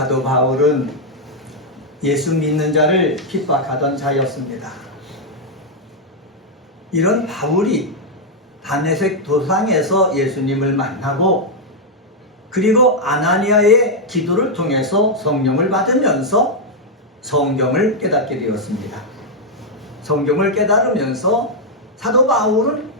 사도 바울은 예수 믿는 자를 핍박하던 자였습니다. 이런 바울이 다메섹 도상에서 예수님을 만나고 그리고 아나니아의 기도를 통해서 성령을 받으면서 성경을 깨닫게 되었습니다. 성경을 깨달으면서 사도 바울은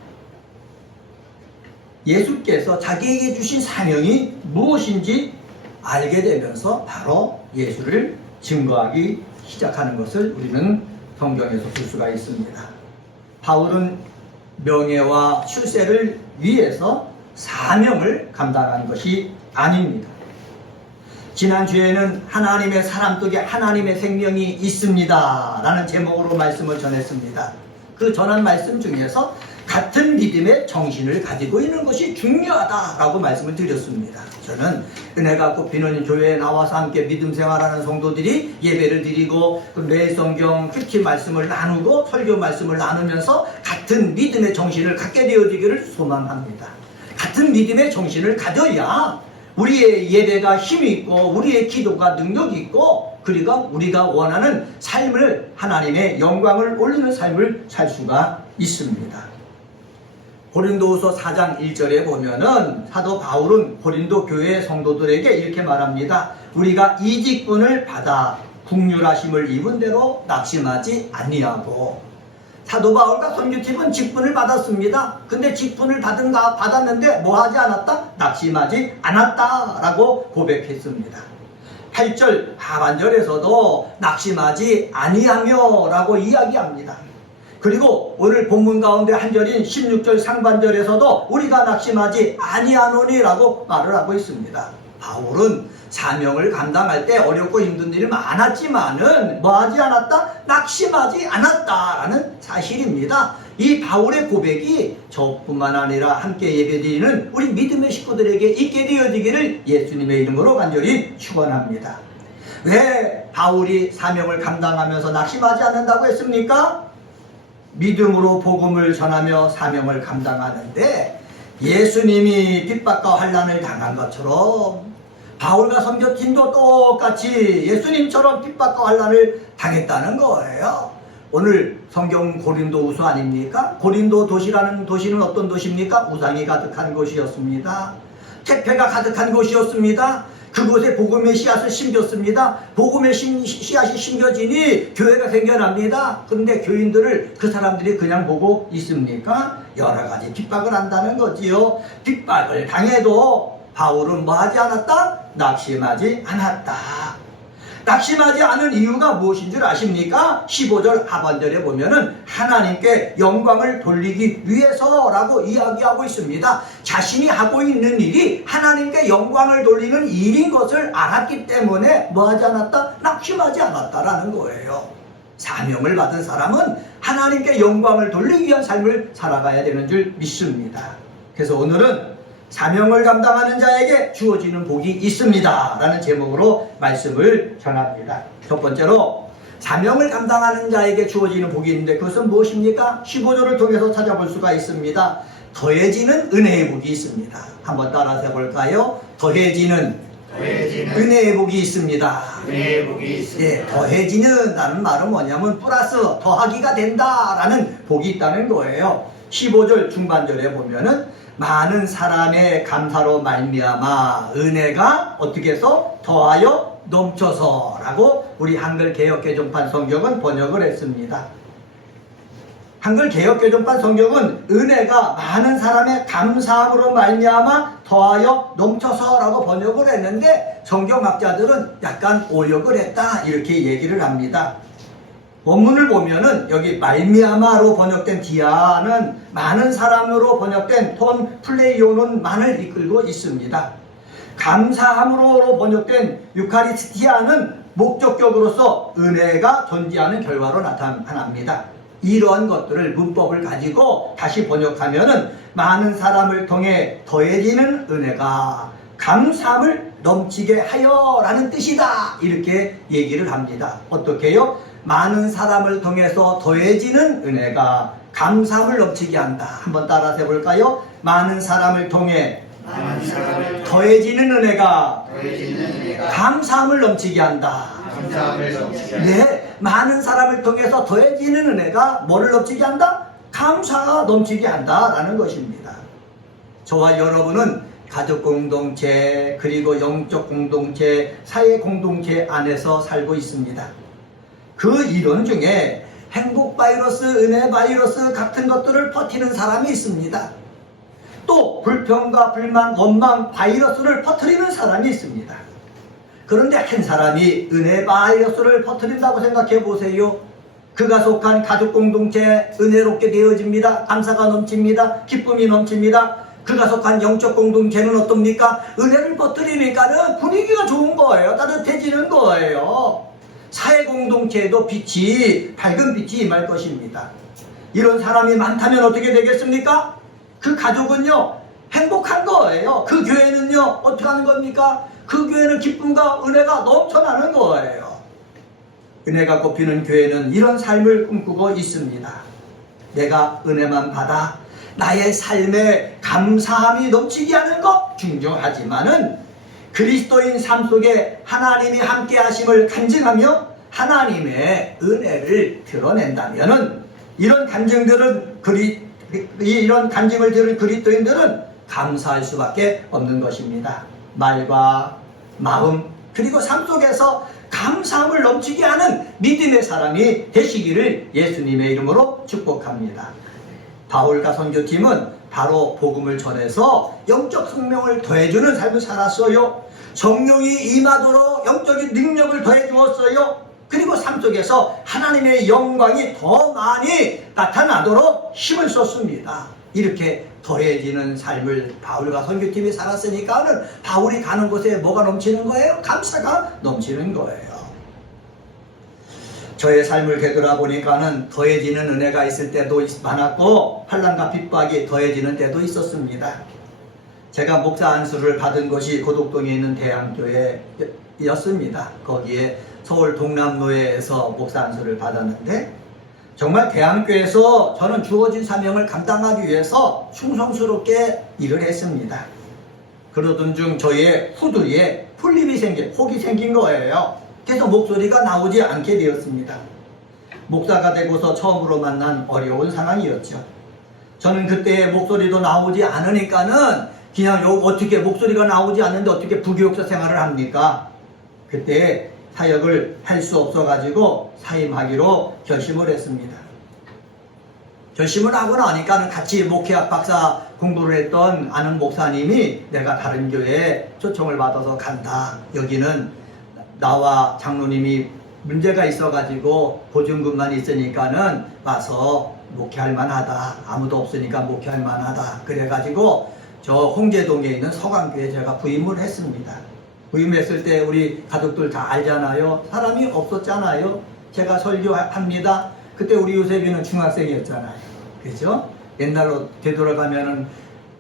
예수께서 자기에게 주신 사명이 무엇인지 알게 되면서 바로 예수를 증거하기 시작하는 것을 우리는 성경에서 볼 수가 있습니다. 바울은 명예와 출세를 위해서 사명을 감당한 것이 아닙니다. 지난주에는 하나님의 사람 속에 하나님의 생명이 있습니다 라는 제목으로 말씀을 전했습니다. 그 전한 말씀 중에서 같은 믿음의 정신을 가지고 있는 것이 중요하다라고 말씀을 드렸습니다. 저는 은혜가 꽃피는 교회에 나와서 함께 믿음 생활하는 성도들이 예배를 드리고 매 성경 큐티 말씀을 나누고 설교 말씀을 나누면서 같은 믿음의 정신을 갖게 되어지기를 소망합니다. 같은 믿음의 정신을 가져야 우리의 예배가 힘이 있고 우리의 기도가 능력이 있고 그리고 우리가 원하는 삶을 하나님의 영광을 올리는 삶을 살 수가 있습니다. 고린도후서 4장 1절에 보면은 사도 바울은 고린도 교회 성도들에게 이렇게 말합니다. 우리가 이 직분을 받아 국률하심을 입은 대로 낙심하지 아니하고. 사도 바울과 선교팀은 직분을 받았습니다. 근데 직분을 받았는데 뭐 하지 않았다? 낙심하지 않았다라고 고백했습니다. 8절 하반절에서도 낙심하지 아니하며 라고 이야기합니다. 그리고 오늘 본문 가운데 한 절인 16절 상반절에서도 우리가 낙심하지 아니하노니라고 말을 하고 있습니다. 바울은 사명을 감당할 때 어렵고 힘든 일이 많았지만은 뭐하지 않았다? 낙심하지 않았다라는 사실입니다. 이 바울의 고백이 저뿐만 아니라 함께 예배드리는 우리 믿음의 식구들에게 있게 되어지기를 예수님의 이름으로 간절히 축원합니다. 왜 바울이 사명을 감당하면서 낙심하지 않는다고 했습니까? 믿음으로 복음을 전하며 사명을 감당하는데 예수님이 핍박과 환난을 당한 것처럼 바울과 선교팀도 똑같이 예수님처럼 핍박과 환난을 당했다는 거예요. 오늘 성경 고린도후서 아닙니까? 고린도 도시라는 도시는 어떤 도시입니까? 우상이 가득한 곳이었습니다. 택배가 가득한 곳이었습니다. 그곳에 복음의 씨앗을 심겼습니다. 복음의 씨앗이 심겨지니 교회가 생겨납니다. 그런데 교인들을 그 사람들이 그냥 보고 있습니까? 여러 가지 핍박을 한다는 거지요. 핍박을 당해도 바울은 뭐 하지 않았다? 낙심하지 않았다. 낙심하지 않은 이유가 무엇인 줄 아십니까? 15절 하반절에 보면은 하나님께 영광을 돌리기 위해서라고 이야기하고 있습니다. 자신이 하고 있는 일이 하나님께 영광을 돌리는 일인 것을 알았기 때문에 뭐하지 않았다? 낙심하지 않았다라는 거예요. 사명을 받은 사람은 하나님께 영광을 돌리기 위한 삶을 살아가야 되는 줄 믿습니다. 그래서 오늘은 사명을 감당하는 자에게 주어지는 복이 있습니다 라는 제목으로 말씀을 전합니다. 첫 번째로 사명을 감당하는 자에게 주어지는 복이 있는데 그것은 무엇입니까? 15절을 통해서 찾아볼 수가 있습니다. 더해지는 은혜의 복이 있습니다. 한번 따라서 해볼까요? 더해지는 은혜의 복이 있습니다. 은혜의 복이 있습니다. 예, 더해지는 라는 말은 뭐냐면 플러스 더하기가 된다라는 복이 있다는 거예요. 15절 중반절에 보면은 많은 사람의 감사로 말미암아 은혜가 어떻게 해서 더하여 넘쳐서 라고 우리 한글 개역개정판 성경은 번역을 했습니다. 한글 개역개정판 성경은 은혜가 많은 사람의 감사함으로 말미암아 더하여 넘쳐서 라고 번역을 했는데 성경학자들은 약간 오역을 했다 이렇게 얘기를 합니다. 원문을 보면은 여기 말미암아로 번역된 디아는 많은 사람으로 번역된 톤 플레이오는만을 이끌고 있습니다. 감사함으로 번역된 유카리스티아는 목적격으로서 은혜가 존재하는 결과로 나타납니다. 이러한 것들을 문법을 가지고 다시 번역하면은 많은 사람을 통해 더해지는 은혜가 감사함을 넘치게 하여 라는 뜻이다 이렇게 얘기를 합니다. 어떻게요? 많은 사람을 통해서 더해지는 은혜가 감사함을 넘치게 한다. 한번 따라서 해볼까요? 많은 사람을 통해 많은 사람을 더해지는 은혜가 더해지는 은혜가 감사함을 넘치게 한다. 감사함을 넘치게 한다. 네, 많은 사람을 통해서 더해지는 은혜가 뭐를 넘치게 한다? 감사가 넘치게 한다라는 것입니다. 저와 여러분은 가족 공동체, 그리고 영적 공동체, 사회 공동체 안에서 살고 있습니다. 그 이론 중에 행복 바이러스, 은혜 바이러스 같은 것들을 퍼뜨리는 사람이 있습니다. 또 불평과 불만, 원망 바이러스를 퍼뜨리는 사람이 있습니다. 그런데 한 사람이 은혜 바이러스를 퍼뜨린다고 생각해 보세요. 그가 속한 가족 공동체 은혜롭게 되어집니다. 감사가 넘칩니다. 기쁨이 넘칩니다. 그가 속한 영적 공동체는 어떻습니까? 은혜를 퍼뜨리니까는 분위기가 좋은 거예요. 따뜻해지는 거예요. 사회 공동체에도 빛이, 밝은 빛이 임할 것입니다. 이런 사람이 많다면 어떻게 되겠습니까? 그 가족은요, 행복한 거예요. 그 교회는요, 어떻게 하는 겁니까? 그 교회는 기쁨과 은혜가 넘쳐나는 거예요. 은혜가 꼽히는 교회는 이런 삶을 꿈꾸고 있습니다. 내가 은혜만 받아 나의 삶에 감사함이 넘치게 하는 것 중요하지만은 그리스도인 삶 속에 하나님이 함께 하심을 간증하며 하나님의 은혜를 드러낸다면은 이런 간증들은 이런 간증을 들은 그리스도인들은 감사할 수밖에 없는 것입니다. 말과 마음 그리고 삶 속에서 감사함을 넘치게 하는 믿음의 사람이 되시기를 예수님의 이름으로 축복합니다. 바울과 선교팀은 바로 복음을 전해서 영적 생명을 더해주는 삶을 살았어요. 성령이 임하도록 영적인 능력을 더해 주었어요. 그리고 삶 속에서 하나님의 영광이 더 많이 나타나도록 힘을 썼습니다. 이렇게 더해지는 삶을 바울과 선교팀이 살았으니까는 바울이 가는 곳에 뭐가 넘치는 거예요? 감사가 넘치는 거예요. 저의 삶을 되돌아보니까는 더해지는 은혜가 있을 때도 많았고 환난과 핍박이 더해지는 때도 있었습니다. 제가 목사 안수를 받은 곳이 고덕동에 있는 대한교회였습니다. 거기에 서울 동남로에서 목사 안수를 받았는데 정말 대한교회에서 저는 주어진 사명을 감당하기 위해서 충성스럽게 일을 했습니다. 그러던 중 저의 후두에 혹이 생긴 거예요. 그래서 목소리가 나오지 않게 되었습니다. 목사가 되고서 처음으로 만난 어려운 상황이었죠. 저는 그때 목소리도 나오지 않으니까는 그냥 어떻게 목소리가 나오지 않는데 어떻게 부교육사 생활을 합니까? 그때 사역을 할 수 없어가지고 사임하기로 결심을 했습니다. 결심을 하고 나니까 같이 목회학 박사 공부를 했던 아는 목사님이 내가 다른 교회에 초청을 받아서 간다. 여기는 나와 장로님이 문제가 있어가지고 보증금만 있으니까는 와서 목회할 만하다. 아무도 없으니까 목회할 만하다. 그래가지고 저 홍제동에 있는 서강교회에 제가 부임을 했습니다. 부임했을 때 우리 가족들 다 알잖아요. 사람이 없었잖아요. 제가 설교합니다. 그때 우리 요셉이는 중학생이었잖아요. 그죠? 옛날로 되돌아가면은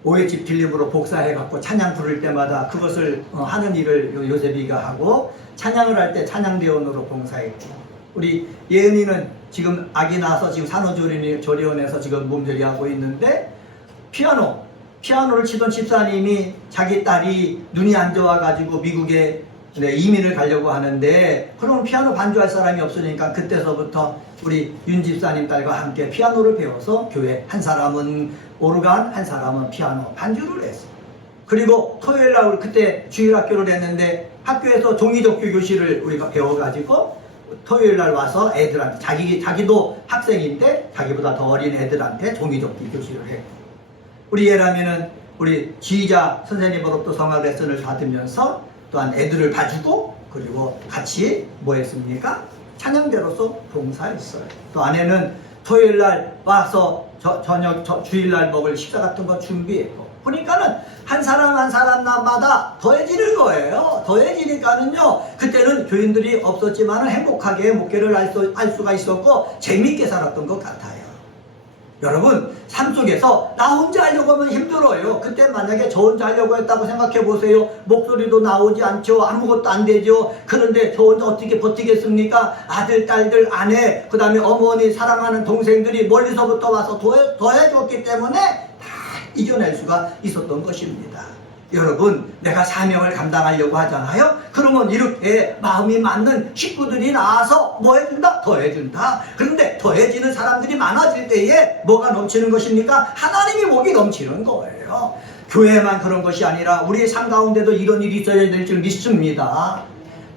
오해집 필립으로 복사해갖고 찬양 부를 때마다 그것을 하는 일을 요셉이가 하고 찬양을 할 때 찬양대원으로 봉사했고 우리 예은이는 지금 아기 낳아서 지금 산후조리원에서 지금 몸조리하고 있는데 피아노를 치던 집사님이 자기 딸이 눈이 안 좋아가지고 미국에 이민을 가려고 하는데 그럼 피아노 반주할 사람이 없으니까 그때서부터 우리 윤 집사님 딸과 함께 피아노를 배워서 교회 한 사람은 오르간 한 사람은 피아노 반주를 했어요. 그리고 토요일날 그때 주일학교를 했는데 학교에서 종이접기 교실을 우리가 배워가지고 토요일날 와서 애들한테 자기도 학생인데 자기보다 더 어린 애들한테 종이접기 교실을 해. 우리 예람이는 우리 지휘자 선생님으로부터 성악 레슨을 받으면서 또한 애들을 봐주고 그리고 같이 뭐 했습니까? 찬양대로서 봉사했어요. 또 아내는 토요일날 와서 저녁 주일날 먹을 식사 같은 거 준비했고 그러니까는 한 사람 한 사람마다 더해지는 거예요. 더해지니까는요 그때는 교인들이 없었지만 행복하게 목회를 할 수가 있었고 재미있게 살았던 것 같아요. 여러분 삶 속에서 나 혼자 하려고 하면 힘들어요. 그때 만약에 저 혼자 하려고 했다고 생각해 보세요. 목소리도 나오지 않죠. 아무것도 안 되죠. 그런데 저 혼자 어떻게 버티겠습니까? 아들, 딸들, 아내, 그 다음에 어머니, 사랑하는 동생들이 멀리서부터 와서 더해줬기 때문에 다 이겨낼 수가 있었던 것입니다. 여러분, 내가 사명을 감당하려고 하잖아요. 그러면 이렇게 마음이 맞는 식구들이 나와서 뭐 해준다? 더해준다. 그런데 더해지는 사람들이 많아질 때에 뭐가 넘치는 것입니까? 하나님의 복이 넘치는 거예요. 교회만 그런 것이 아니라 우리의 삶 가운데도 이런 일이 있어야 될 줄 믿습니다.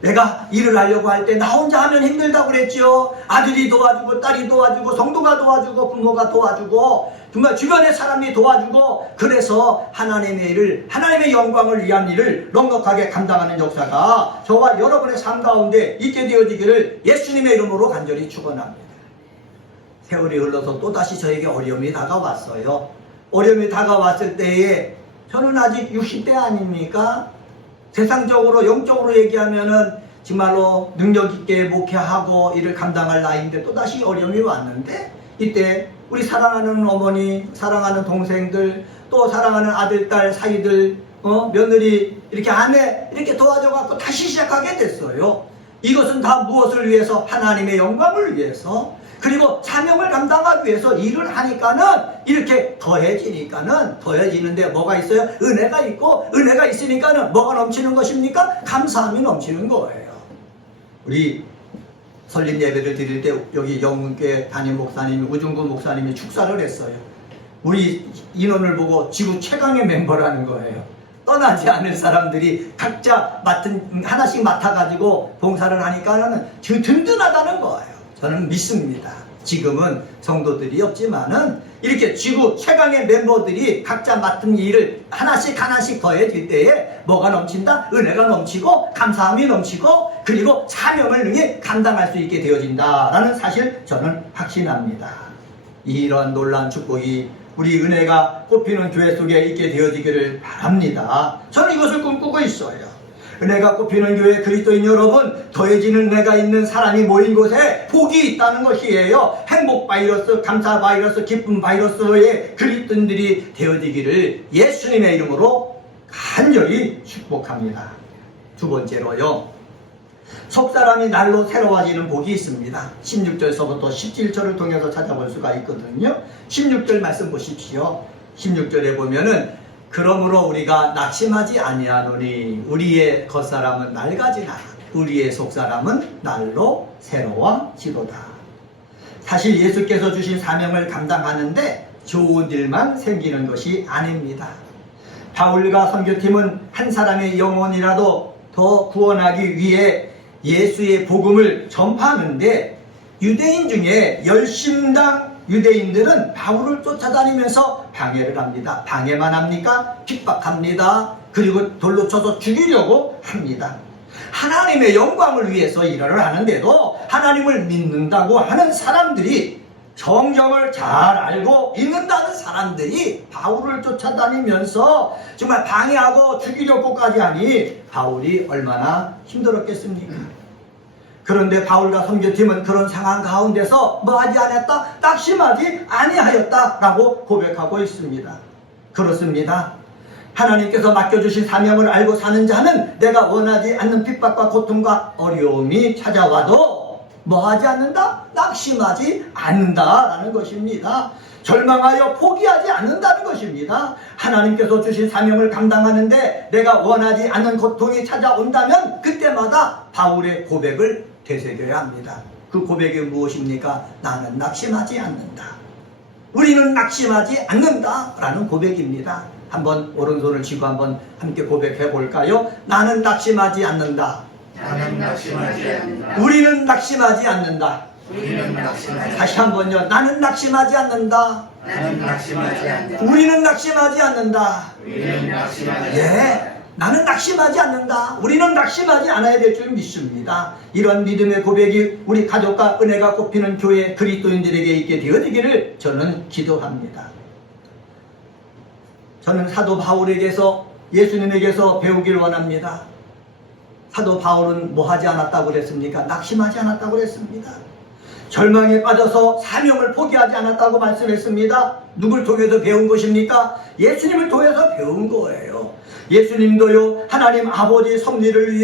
내가 일을 하려고 할 때 나 혼자 하면 힘들다고 그랬죠. 아들이 도와주고 딸이 도와주고 성도가 도와주고 부모가 도와주고 정말 주변의 사람이 도와주고, 그래서 하나님의 일을, 하나님의 영광을 위한 일을 넉넉하게 감당하는 역사가 저와 여러분의 삶 가운데 있게 되어지기를 예수님의 이름으로 간절히 축원합니다. 세월이 흘러서 또다시 저에게 어려움이 다가왔어요. 어려움이 다가왔을 때에 저는 아직 60대 아닙니까? 세상적으로 영적으로 얘기하면은 정말로 능력 있게 목회하고 일을 감당할 나이인데 또다시 어려움이 왔는데, 이때 우리 사랑하는 어머니, 사랑하는 동생들, 또 사랑하는 아들, 딸, 사위들, 며느리, 이렇게 아내 이렇게 도와줘갖고 다시 시작하게 됐어요. 이것은 다 무엇을 위해서? 하나님의 영광을 위해서, 그리고 사명을 감당하기 위해서 일을 하니까는 이렇게 더해지니까는, 더해지는데 뭐가 있어요? 은혜가 있고, 은혜가 있으니까는 뭐가 넘치는 것입니까? 감사함이 넘치는 거예요. 우리 설립 예배를 드릴 때 여기 영문교회 담임 목사님이, 우중구 목사님이 축사를 했어요. 우리 인원을 보고 지구 최강의 멤버라는 거예요. 떠나지 않을 사람들이 각자 하나씩 맡아가지고 봉사를 하니까는 든든하다는 거예요. 저는 믿습니다. 지금은 성도들이 없지만은 이렇게 지구 최강의 멤버들이 각자 맡은 일을 하나씩 더해질 때에 뭐가 넘친다? 은혜가 넘치고 감사함이 넘치고, 그리고 사명을 능히 감당할 수 있게 되어진다라는 사실 저는 확신합니다. 이러한 놀라운 축복이 우리 은혜가 꽃피는 교회 속에 있게 되어지기를 바랍니다. 저는 이것을 꿈꾸고 있어요. 은혜가 꽃피는 교회 그리스도인 여러분, 더해지는 은혜가 있는 사람이 모인 곳에 복이 있다는 것이에요. 행복 바이러스, 감사 바이러스, 기쁨 바이러스의 그리스도인들이 되어지기를 예수님의 이름으로 간절히 축복합니다. 두 번째로요, 속사람이 날로 새로워지는 복이 있습니다. 16절서부터 17절을 통해서 찾아볼 수가 있거든요. 16절 말씀 보십시오. 16절에 보면은, 그러므로 우리가 낙심하지 아니하노니 우리의 겉사람은 낡아지나 우리의 속사람은 날로 새로워지도다. 사실 예수께서 주신 사명을 감당하는데 좋은 일만 생기는 것이 아닙니다. 바울과 선교팀은 한 사람의 영혼이라도 더 구원하기 위해 예수의 복음을 전파하는데, 유대인 중에 열심당 유대인들은 바울을 쫓아다니면서 방해를 합니다. 방해만 합니까? 핍박합니다. 그리고 돌로 쳐서 죽이려고 합니다. 하나님의 영광을 위해서 일을 하는데도 하나님을 믿는다고 하는 사람들이, 성경을 잘 알고 있는다는 사람들이 바울을 쫓아다니면서 정말 방해하고 죽이려고까지 하니 바울이 얼마나 힘들었겠습니까? 그런데 바울과 선교팀은 그런 상황 가운데서 뭐하지 않았다? 낙심하지 아니하였다 라고 고백하고 있습니다. 그렇습니다. 하나님께서 맡겨주신 사명을 알고 사는 자는 내가 원하지 않는 핍박과 고통과 어려움이 찾아와도 뭐하지 않는다? 낙심하지 않는다라는 것입니다. 절망하여 포기하지 않는다는 것입니다. 하나님께서 주신 사명을 감당하는데 내가 원하지 않는 고통이 찾아온다면 그때마다 바울의 고백을 되새겨야 합니다. 그 고백이 무엇입니까? 나는 낙심하지 않는다. 우리는 낙심하지 않는다 라는 고백입니다. 한번 오른손을 쥐고 한번 함께 고백해 볼까요? 나는 낙심하지 않는다. 나는 낙심하지 않는다. 우리는 낙심하지 않는다. 우리는 낙심하지 다시 한번요. 나는 낙심하지 않는다. 나는 낙심하지 않는다. 우리는 낙심하지 않는다. 우리는 낙심하지 예, 나는 낙심하지 않는다. 우리는 낙심하지 않아야 될 줄 믿습니다. 이런 믿음의 고백이 우리 가족과 은혜가 꽃피는 교회 그리스도인들에게 있게 되어지기를 저는 기도합니다. 저는 사도 바울에게서, 예수님에게서 배우길 원합니다. 사도 바울은 뭐 하지 않았다고 그랬습니까? 낙심하지 않았다고 그랬습니다. 절망에 빠져서 사명을 포기하지 않았다고 말씀했습니다. 누굴 통해서 배운 것입니까? 예수님을 통해서 배운 거예요. 예수님도요, 하나님 아버지의 섭리를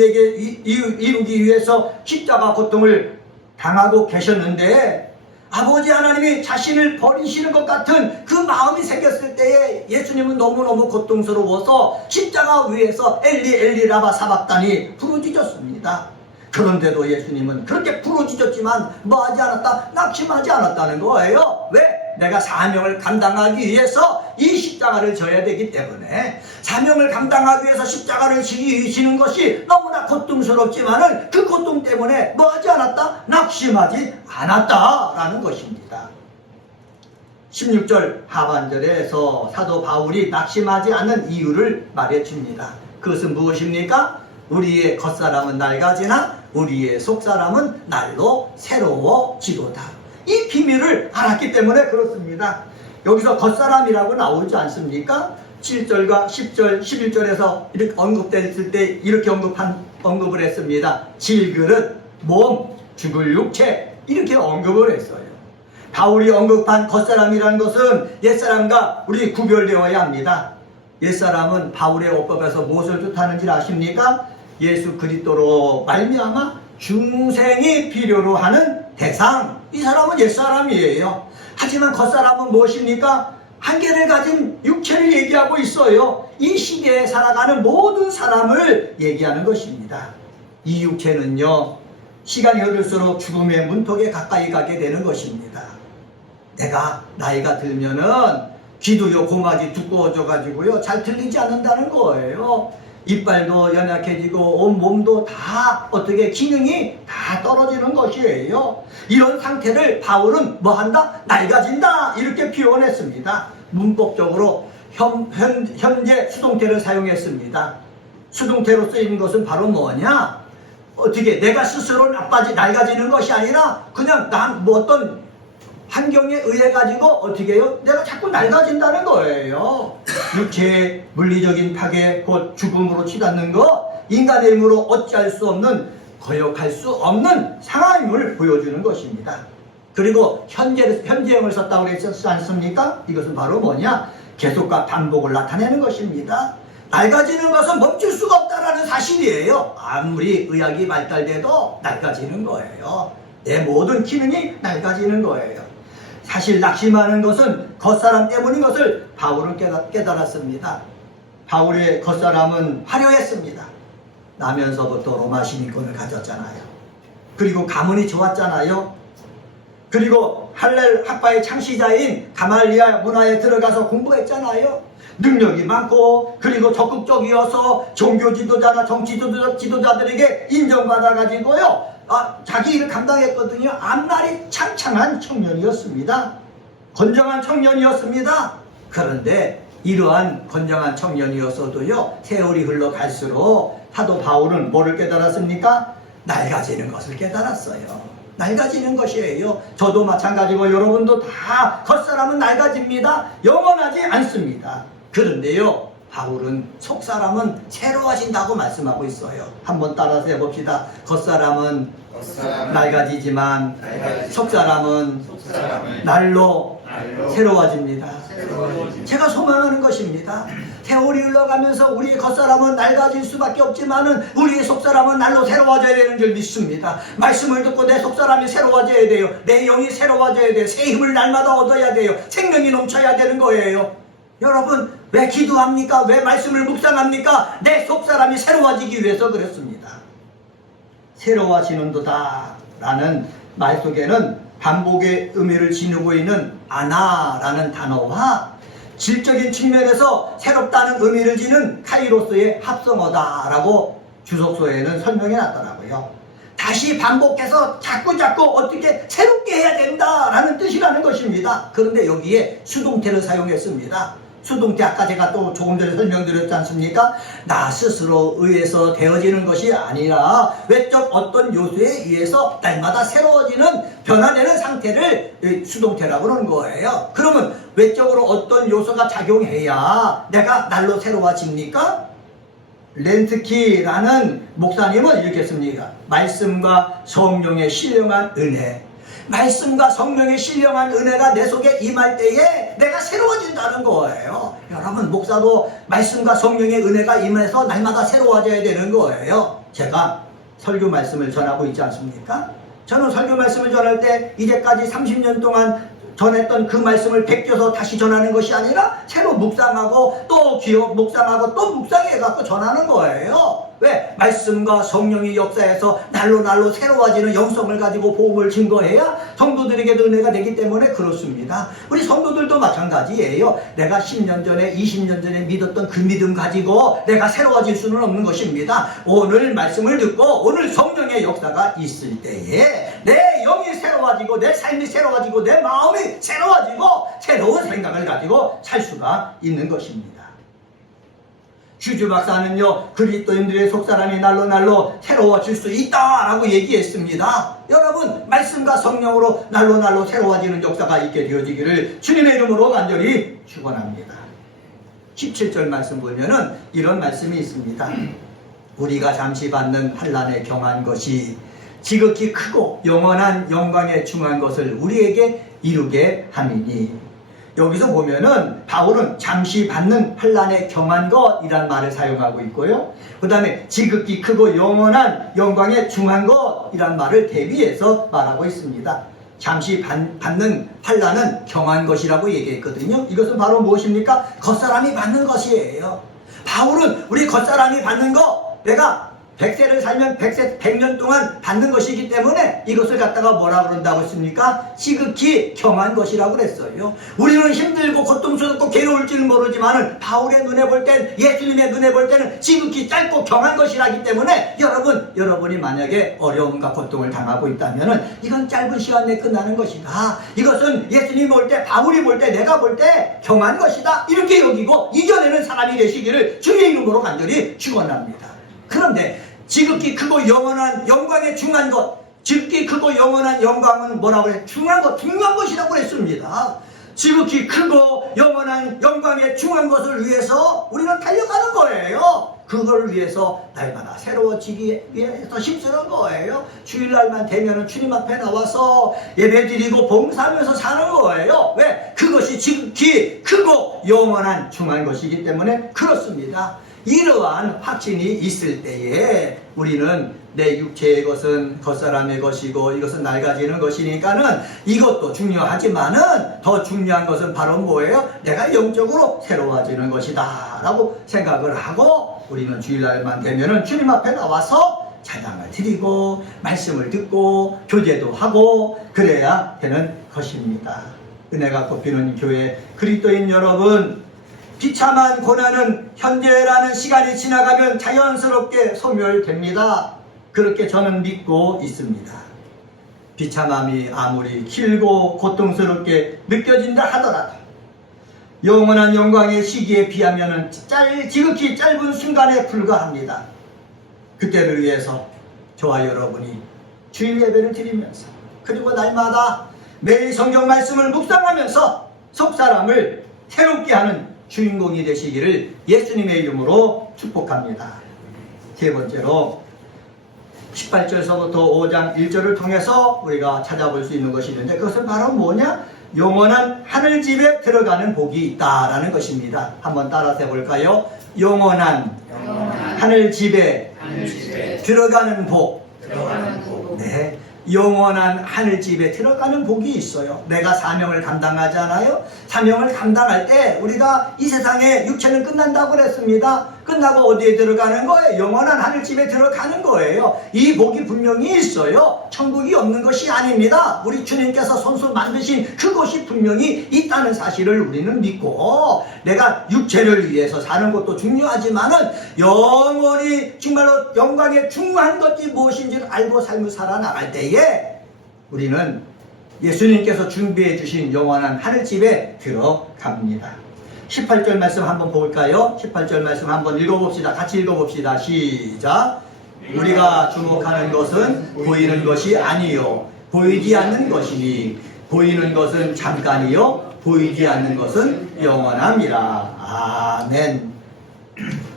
이루기 위해서 십자가 고통을 당하고 계셨는데, 아버지 하나님이 자신을 버리시는 것 같은 그 마음이 생겼을 때에 예수님은 너무너무 고통스러워서 십자가 위에서 엘리 엘리 라마 사박다니 부르짖었습니다. 그런데도 예수님은 그렇게 부르짖었지만 뭐하지 않았다? 낙심하지 않았다는 거예요. 왜? 내가 사명을 감당하기 위해서 이 십자가를 져야 되기 때문에, 사명을 감당하기 위해서 십자가를 지는 것이 너무나 고통스럽지만은 그 고통 때문에 뭐하지 않았다? 낙심하지 않았다라는 것입니다. 16절 하반절에서 사도 바울이 낙심하지 않는 이유를 말해줍니다. 그것은 무엇입니까? 우리의 겉사람은 낡아지나 우리의 속사람은 날로 새로워지도다. 이 비밀을 알았기 때문에 그렇습니다. 여기서 겉사람이라고 나오지 않습니까? 7절과 10절, 11절에서 이렇게 언급됐을 때 이렇게 언급을 했습니다. 질그릇, 몸, 죽을 육체, 이렇게 언급을 했어요. 바울이 언급한 겉사람이라는 것은 옛사람과 우리 구별되어야 합니다. 옛사람은 바울의 어법에서 무엇을 뜻하는지 아십니까? 예수 그리스도로 말미암아 중생이 필요로 하는 대상, 이 사람은 옛사람이에요. 하지만 겉사람은 무엇입니까? 한계를 가진 육체를 얘기하고 있어요. 이 시대에 살아가는 모든 사람을 얘기하는 것입니다. 이 육체는요, 시간이 흐를수록 죽음의 문턱에 가까이 가게 되는 것입니다. 내가 나이가 들면은 귀도요 고막이 두꺼워져 가지고요 잘 들리지 않는다는 거예요. 이빨도 연약해지고 온 몸도 다 어떻게 기능이 다 떨어지는 것이에요. 이런 상태를 바울은 뭐한다? 낡아진다, 이렇게 표현했습니다. 문법적으로 현재 수동태를 사용했습니다. 수동태로 쓰이는 것은 바로 뭐냐? 어떻게 내가 스스로 낡아지는 것이 아니라 그냥 난 뭐 어떤 환경에 의해 가지고 어떻게 해요? 내가 자꾸 낡아진다는 거예요. 육체의 물리적인 파괴, 곧 죽음으로 치닫는 것, 인간의 힘으로 어찌할 수 없는, 거역할 수 없는 상황임을 보여주는 것입니다. 그리고 현재형을 썼다고 그랬지 않습니까? 이것은 바로 뭐냐? 계속과 반복을 나타내는 것입니다. 낡아지는 것은 멈출 수가 없다라는 사실이에요. 아무리 의학이 발달돼도 낡아지는 거예요. 내 모든 기능이 낡아지는 거예요. 사실 낙심하는 것은 겉사람 때문인 것을 바울은 깨달았습니다. 바울의 겉사람은 화려했습니다. 나면서부터 로마 시민권을 가졌잖아요. 그리고 가문이 좋았잖아요. 그리고 할렐 학파의 창시자인 가말리아 문화에 들어가서 공부했잖아요. 능력이 많고, 그리고 적극적이어서 종교 지도자나 정치 지도자들에게 인정받아가지고요, 자기 일을 감당했거든요. 앞날이 창창한 청년이었습니다. 건장한 청년이었습니다. 그런데 이러한 건장한 청년이었어도요, 세월이 흘러갈수록 사도 바울은 뭐를 깨달았습니까? 낡아지는 것을 깨달았어요. 낡아지는 것이에요. 저도 마찬가지고 여러분도 다 겉사람은 낡아집니다. 영원하지 않습니다. 그런데요, 바울은 속사람은 새로워진다고 말씀하고 있어요. 한번 따라서 해봅시다. 겉사람은 낡아지지만 속사람은 날로 새로워집니다. 제가 소망하는 것입니다. 세월이 흘러가면서 우리의 겉사람은 낡아질 수밖에 없지만은 우리의 속사람은 날로 새로워져야 되는 줄 믿습니다. 말씀을 듣고 내 속사람이 새로워져야 돼요. 내 영이 새로워져야 돼요. 새 힘을 날마다 얻어야 돼요. 생명이 넘쳐야 되는 거예요. 여러분, 왜 기도합니까? 왜 말씀을 묵상합니까? 내 속사람이 새로워지기 위해서 그렇습니다. 새로워지는도다 라는 말 속에는 반복의 의미를 지니고 있는 아나라는 단어와 질적인 측면에서 새롭다는 의미를 지닌 카이로스의 합성어다라고 주석서에는 설명해 놨더라고요. 다시 반복해서 자꾸 어떻게 새롭게 해야 된다라는 뜻이라는 것입니다. 그런데 여기에 수동태를 사용했습니다. 수동태, 아까 제가 또 조금 전에 설명드렸지 않습니까? 나 스스로 의해서 되어지는 것이 아니라 외적 어떤 요소에 의해서 날마다 새로워지는, 변화되는 상태를 수동태라고 그러는 거예요. 그러면 외적으로 어떤 요소가 작용해야 내가 날로 새로워집니까? 렌트키라는 목사님은 이렇게 씁니다. 말씀과 성령의 신령한 은혜, 말씀과 성령의 신령한 은혜가 내 속에 임할 때에 내가 새로워진다는 거예요. 여러분, 목사도 말씀과 성령의 은혜가 임해서 날마다 새로워져야 되는 거예요. 제가 설교 말씀을 전하고 있지 않습니까? 저는 설교 말씀을 전할 때 이제까지 30년 동안 전했던 그 말씀을 베껴서 다시 전하는 것이 아니라 새로 묵상하고 또 기억 묵상하고 또 묵상해갖고 전하는 거예요. 왜? 말씀과 성령의 역사에서 날로 새로워지는 영성을 가지고 복음을 증거해야 성도들에게도 은혜가 되기 때문에 그렇습니다. 우리 성도들도 마찬가지예요. 내가 10년 전에 20년 전에 믿었던 그 믿음 가지고 내가 새로워질 수는 없는 것입니다. 오늘 말씀을 듣고 오늘 성령의 역사가 있을 때에 내 영이 새로워지고 내 삶이 새로워지고 내 마음이 새로워지고 새로운 생각을 가지고 살 수가 있는 것입니다. 휴즈 박사는요, 그리스도인들의 속사람이 날로 새로워질 수 있다라고 얘기했습니다. 여러분, 말씀과 성령으로 날로 새로워지는 역사가 있게 되어지기를 주님의 이름으로 간절히 축원합니다. 17절 말씀 보면은 이런 말씀이 있습니다. 우리가 잠시 받는 환난에 경한 것이 지극히 크고 영원한 영광에 중한 것을 우리에게 이루게 함이니. 여기서 보면은 바울은 잠시 받는 환난에 경한 것이란 말을 사용하고 있고요. 그 다음에 지극히 크고 영원한 영광에 중한 것이란 말을 대비해서 말하고 있습니다. 잠시 받는 환난은 경한 것이라고 얘기했거든요. 이것은 바로 무엇입니까? 겉사람이 받는 것이에요. 바울은 우리 겉사람이 받는 거, 내가 100세를 살면 100년 동안 받는 것이기 때문에 이것을 갖다가 뭐라 그런다고 했습니까? 지극히 경한 것이라고 그랬어요. 우리는 힘들고 고통스럽고 괴로울지는 모르지만은 바울의 눈에 볼 땐, 예수님의 눈에 볼 때는 지극히 짧고 경한 것이라기 때문에 여러분이 만약에 어려움과 고통을 당하고 있다면은 이건 짧은 시간 내에 끝나는 것이다. 이것은 예수님 볼 때, 바울이 볼 때, 내가 볼 때 경한 것이다. 이렇게 여기고 이겨내는 사람이 되시기를 주의 이름으로 간절히 축원합니다. 그런데 지극히 크고 영원한 영광에 중한 것, 지극히 크고 영원한 영광은 뭐라고 그래? 중한 것이라고 그랬습니다. 지극히 크고 영원한 영광에 중한 것을 위해서 우리는 달려가는 거예요. 그걸 위해서 날마다 새로워지기 위해서 힘쓰는 거예요. 주일날만 되면은 주님 앞에 나와서 예배드리고 봉사하면서 사는 거예요. 왜? 그것이 지극히 크고 영원한 중한 것이기 때문에 그렇습니다. 이러한 확신이 있을 때에 우리는 내 육체의 것은 겉사람의 것이고 이것은 낡아지는 것이니까는 이것도 중요하지만은 더 중요한 것은 바로 뭐예요? 내가 영적으로 새로워지는 것이다 라고 생각을 하고 우리는 주일날만 되면은 주님 앞에 나와서 찬양을 드리고 말씀을 듣고 교제도 하고 그래야 되는 것입니다. 은혜가 꼽히는 교회 그리스도인 여러분, 비참한 고난은 현재라는 시간이 지나가면 자연스럽게 소멸됩니다. 그렇게 저는 믿고 있습니다. 비참함이 아무리 길고 고통스럽게 느껴진다 하더라도 영원한 영광의 시기에 비하면 지극히 짧은 순간에 불과합니다. 그때를 위해서 저와 여러분이 주일 예배를 드리면서 그리고 날마다 매일 성경 말씀을 묵상하면서 속사람을 새롭게 하는 주인공이 되시기를 예수님의 이름으로 축복합니다. 세 번째로 18절서부터 5장 1절을 통해서 우리가 찾아볼 수 있는 것이 있는데 그것은 바로 뭐냐? 영원한 하늘집에 들어가는 복이 있다라는 것입니다. 한번 따라서 해볼까요? 영원한 하늘집에 들어가는 복. 네. 영원한 하늘집에 들어가는 복이 있어요. 내가 사명을 감당하잖아요. 사명을 감당할 때 우리가 이 세상에 육체는 끝난다고 그랬습니다. 끝나고 어디에 들어가는 거예요? 영원한 하늘집에 들어가는 거예요. 이 복이 분명히 있어요. 천국이 없는 것이 아닙니다. 우리 주님께서 손수 만드신 그것이 분명히 있다는 사실을 우리는 믿고 내가 육체를 위해서 사는 것도 중요하지만은 영원히 정말로 영광에 중요한 것이 무엇인지를 알고 삶을 살아나갈 때에 우리는 예수님께서 준비해 주신 영원한 하늘집에 들어갑니다. 18절 말씀 한번 볼까요? 18절 말씀 한번 읽어봅시다. 같이 읽어봅시다. 시작. 우리가 주목하는 것은 보이는 것이 아니요 보이지 않는 것이니 보이는 것은 잠깐이요 보이지 않는 것은 영원함이라. 아멘.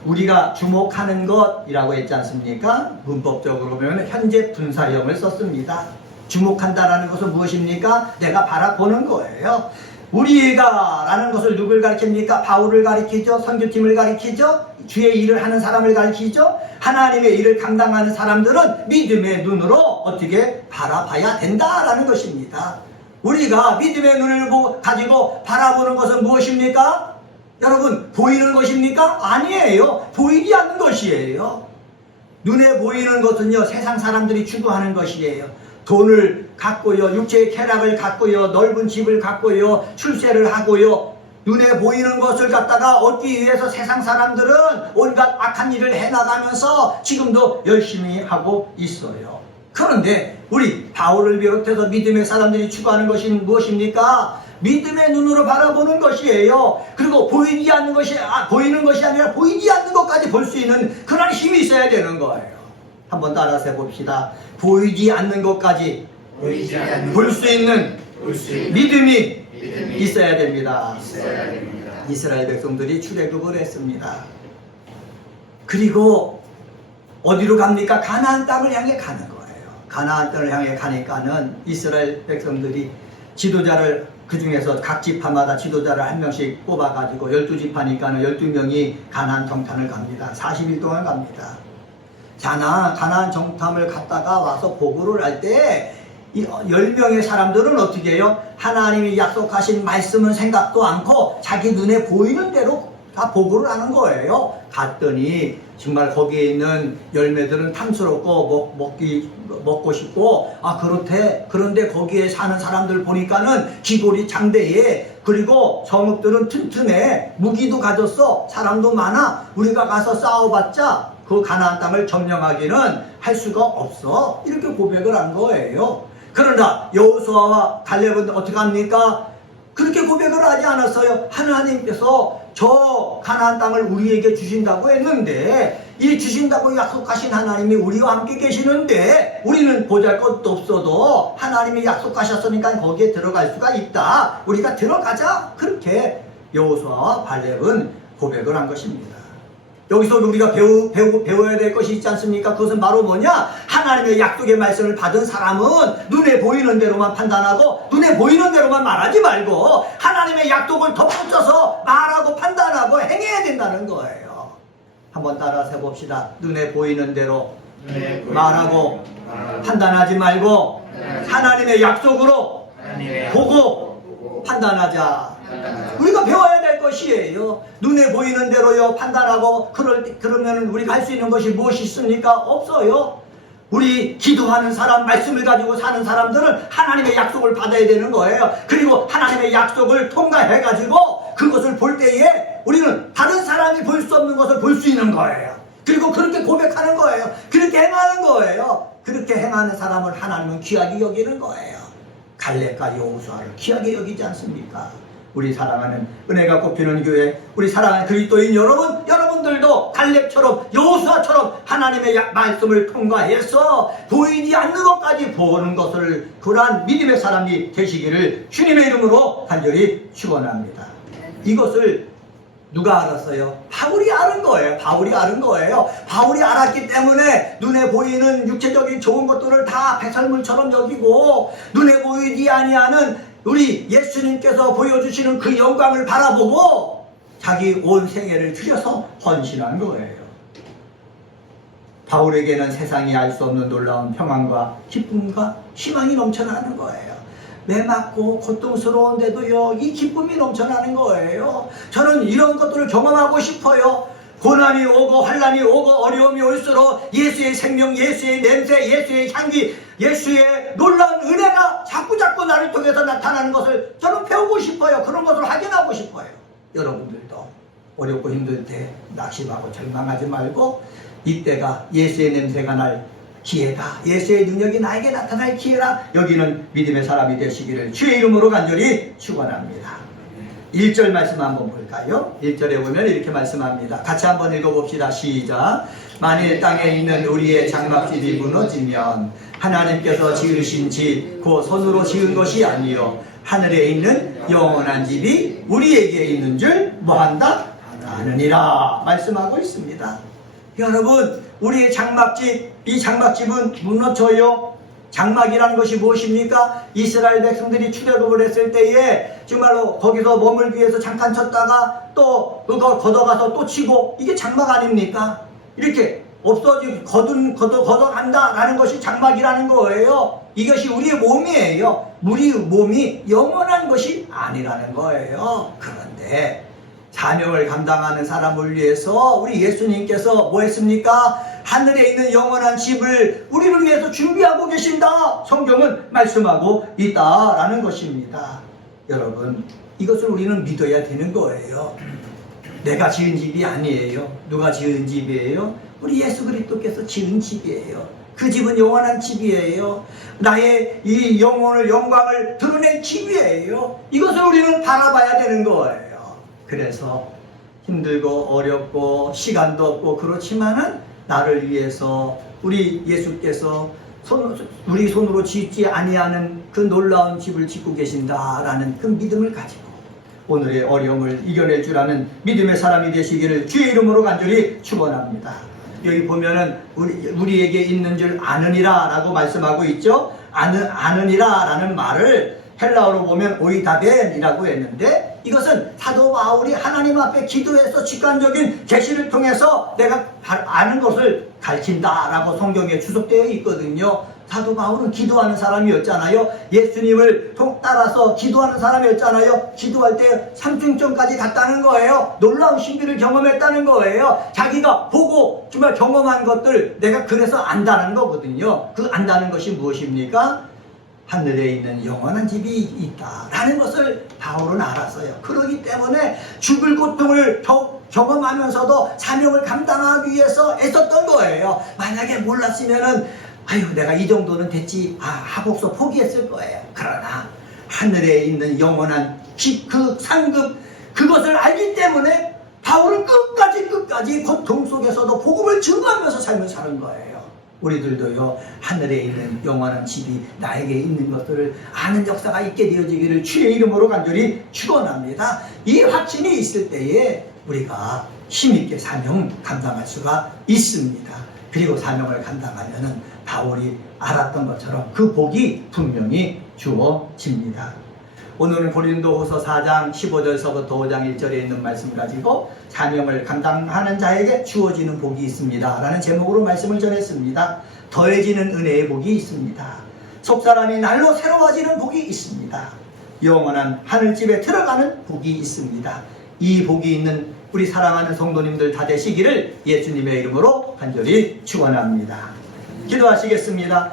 우리가 주목하는 것이라고 했지 않습니까? 문법적으로 보면 현재 분사형을 썼습니다. 주목한다라는 것은 무엇입니까? 내가 바라보는 거예요. 우리가 라는 것을 누굴 가리킵니까? 바울을 가리키죠. 선교팀을 가리키죠. 주의 일을 하는 사람을 가리키죠. 하나님의 일을 감당하는 사람들은 믿음의 눈으로 어떻게 바라봐야 된다라는 것입니다. 우리가 믿음의 눈을 가지고 바라보는 것은 무엇입니까? 여러분, 보이는 것입니까? 아니에요. 보이지 않는 것이에요. 눈에 보이는 것은요, 세상 사람들이 추구하는 것이에요. 돈을 갖고요, 육체의 쾌락을 갖고요, 넓은 집을 갖고요, 출세를 하고요, 눈에 보이는 것을 갖다가 얻기 위해서 세상 사람들은 온갖 악한 일을 해나가면서 지금도 열심히 하고 있어요. 그런데 우리 바울을 비롯해서 믿음의 사람들이 추구하는 것이 무엇입니까? 믿음의 눈으로 바라보는 것이에요. 그리고 보이지 않는 것이 보이는 것이 아니라 보이지 않는 것까지 볼 수 있는 그런 힘이 있어야 되는 거예요. 한번 따라서 해봅시다. 보이지 않는 것까지 볼 수 있는 믿음이 있어야 됩니다. 이스라엘 백성들이 출애굽을 했습니다. 그리고 어디로 갑니까? 가나안 땅을 향해 가는 거예요. 가나안 땅을 향해 가니까는 이스라엘 백성들이 지도자를 그 중에서 각 지파마다 지도자를 한 명씩 뽑아가지고 12지파니까는 12명이 가나안 정탐을 갑니다. 40일 동안 갑니다. 가나안 정탐을 갔다가 와서 보고를 할 때 이 10명의 사람들은 어떻게 해요? 하나님이 약속하신 말씀은 생각도 않고 자기 눈에 보이는 대로 다 보고를 하는 거예요. 갔더니 정말 거기에 있는 열매들은 탐스럽고 먹고 싶고 그렇대. 그런데 거기에 사는 사람들 보니까는 기골이 장대해. 그리고 성읍들은 튼튼해. 무기도 가졌어. 사람도 많아. 우리가 가서 싸워봤자 그 가나안 땅을 점령하기는 할 수가 없어. 이렇게 고백을 한 거예요. 그러나 여호수아와 갈렙은 어떻게 합니까? 그렇게 고백을 하지 않았어요. 하나님께서 저 가나안 땅을 우리에게 주신다고 했는데, 이 주신다고 약속하신 하나님이 우리와 함께 계시는데 우리는 보잘것도 없어도 하나님이 약속하셨으니까 거기에 들어갈 수가 있다. 우리가 들어가자. 그렇게 여호수아와 갈렙은 고백을 한 것입니다. 여기서 우리가 배워야 될 것이 있지 않습니까? 그것은 바로 뭐냐? 하나님의 약속의 말씀을 받은 사람은 눈에 보이는 대로만 판단하고 눈에 보이는 대로만 말하지 말고 하나님의 약속을 덧붙여서 말하고 판단하고 행해야 된다는 거예요. 한번 따라서 해봅시다. 눈에 보이는 대로 말하고 판단하지 말고 하나님의 약속으로 보고 판단하자. 우리가 배워야 될 것이에요. 눈에 보이는 대로요 판단하고 그러면 우리가 할 수 있는 것이 무엇이 있습니까? 없어요. 우리 기도하는 사람, 말씀을 가지고 사는 사람들은 하나님의 약속을 받아야 되는 거예요. 그리고 하나님의 약속을 통과해가지고 그것을 볼 때에 우리는 다른 사람이 볼 수 없는 것을 볼 수 있는 거예요. 그리고 그렇게 고백하는 거예요. 그렇게 행하는 거예요. 그렇게 행하는 사람을 하나님은 귀하게 여기는 거예요. 갈렙과 여호수아를 귀하게 여기지 않습니까? 우리 사랑하는 은혜가 꼽히는 교회, 우리 사랑하는 그리스도인 여러분들도 갈렙처럼 여호수아처럼 하나님의 말씀을 통과해서 보이지 않는 것까지 보는 것을 그러한 믿음의 사람이 되시기를 주님의 이름으로 간절히 축원합니다. 이것을 누가 알았어요? 바울이 아는 거예요. 바울이 알았기 때문에 눈에 보이는 육체적인 좋은 것들을 다 배설물처럼 여기고 눈에 보이지 아니하는 우리 예수님께서 보여주시는 그 영광을 바라보고 자기 온 생애를 들여서 헌신한 거예요. 바울에게는 세상이 알 수 없는 놀라운 평안과 기쁨과 희망이 넘쳐나는 거예요. 매맞고 고통스러운데도요, 이 기쁨이 넘쳐나는 거예요. 저는 이런 것들을 경험하고 싶어요. 고난이 오고 환난이 오고 어려움이 올수록 예수의 생명, 예수의 냄새, 예수의 향기, 예수의 놀라운 은혜가 자꾸 나를 통해서 나타나는 것을 저는 배우고 싶어요. 그런 것을 확인하고 싶어요. 여러분들도 어렵고 힘들 때 낙심하고 절망하지 말고 이때가 예수의 냄새가 날 기회다. 예수의 능력이 나에게 나타날 기회라. 여기는 믿음의 사람이 되시기를 주의 이름으로 간절히 축원합니다. 1절 말씀 한번 볼까요? 1절에 보면 이렇게 말씀합니다. 같이 한번 읽어봅시다. 시작. 만일 땅에 있는 우리의 장막집이 무너지면 하나님께서 지으신 집, 그 손으로 지은 것이 아니요 하늘에 있는 영원한 집이 우리에게 있는 줄 뭐한다? 아느니라 말씀하고 있습니다. 여러분, 우리의 장막집, 이 장막집은 무너져요. 장막이라는 것이 무엇입니까? 이스라엘 백성들이 출애굽을 했을 때에 정말로 거기서 머물기 위해서 잠깐 쳤다가 또 그거 걷어가서 또 치고, 이게 장막 아닙니까? 이렇게 없어지고 걷어간다라는 것이 장막이라는 거예요. 이것이 우리의 몸이에요. 우리 몸이 영원한 것이 아니라는 거예요. 그런데 사명을 감당하는 사람을 위해서 우리 예수님께서 뭐 했습니까? 하늘에 있는 영원한 집을 우리를 위해서 준비하고 계신다, 성경은 말씀하고 있다라는 것입니다. 여러분, 이것을 우리는 믿어야 되는 거예요. 내가 지은 집이 아니에요. 누가 지은 집이에요? 우리 예수 그리스도께서 지은 집이에요. 그 집은 영원한 집이에요. 나의 이 영광을 드러낸 집이에요. 이것을 우리는 바라봐야 되는 거예요. 그래서 힘들고 어렵고 시간도 없고 그렇지만은 나를 위해서 우리 예수께서 우리 손으로 짓지 아니하는 그 놀라운 집을 짓고 계신다라는 그 믿음을 가지고 오늘의 어려움을 이겨낼 줄 아는 믿음의 사람이 되시기를 주의 이름으로 간절히 축원합니다. 여기 보면은 우리에게 있는 줄 아느니라 라고 말씀하고 있죠. 아느니라 라는 말을 헬라어로 보면 오이다벤이라고 했는데, 이것은 사도 바울이 하나님 앞에 기도해서 직관적인 계시를 통해서 내가 아는 것을 가르친다라고 성경에 주석되어 있거든요. 사도 바울은 기도하는 사람이었잖아요. 예수님을 따라서 기도하는 사람이었잖아요. 기도할 때 삼층전까지 갔다는 거예요. 놀라운 신비를 경험했다는 거예요. 자기가 보고 정말 경험한 것들 내가 그래서 안다는 거거든요. 그 안다는 것이 무엇입니까? 하늘에 있는 영원한 집이 있다라는 것을 바울은 알았어요. 그러기 때문에 죽을 고통을 경험하면서도 사명을 감당하기 위해서 애썼던 거예요. 만약에 몰랐으면은 아유, 내가 이 정도는 됐지 하고서 포기했을 거예요. 그러나 하늘에 있는 영원한 집, 그 상급, 그것을 알기 때문에 바울은 끝까지 고통 속에서도 복음을 증거하면서 삶을 사는 거예요. 우리들도요, 하늘에 있는 영원한 집이 나에게 있는 것들을 아는 역사가 있게 되어지기를 주의 이름으로 간절히 축원합니다. 이 확신이 있을 때에 우리가 힘있게 사명 감당할 수가 있습니다. 그리고 사명을 감당하면은 바울이 알았던 것처럼 그 복이 분명히 주어집니다. 오늘은 고린도후서 4장 15절서부터 5장 1절에 있는 말씀 가지고 사명을 감당하는 자에게 주어지는 복이 있습니다 라는 제목으로 말씀을 전했습니다. 더해지는 은혜의 복이 있습니다. 속사람이 날로 새로워지는 복이 있습니다. 영원한 하늘집에 들어가는 복이 있습니다. 이 복이 있는 우리 사랑하는 성도님들 다 되시기를 예수님의 이름으로 간절히 축원합니다. 기도하시겠습니다.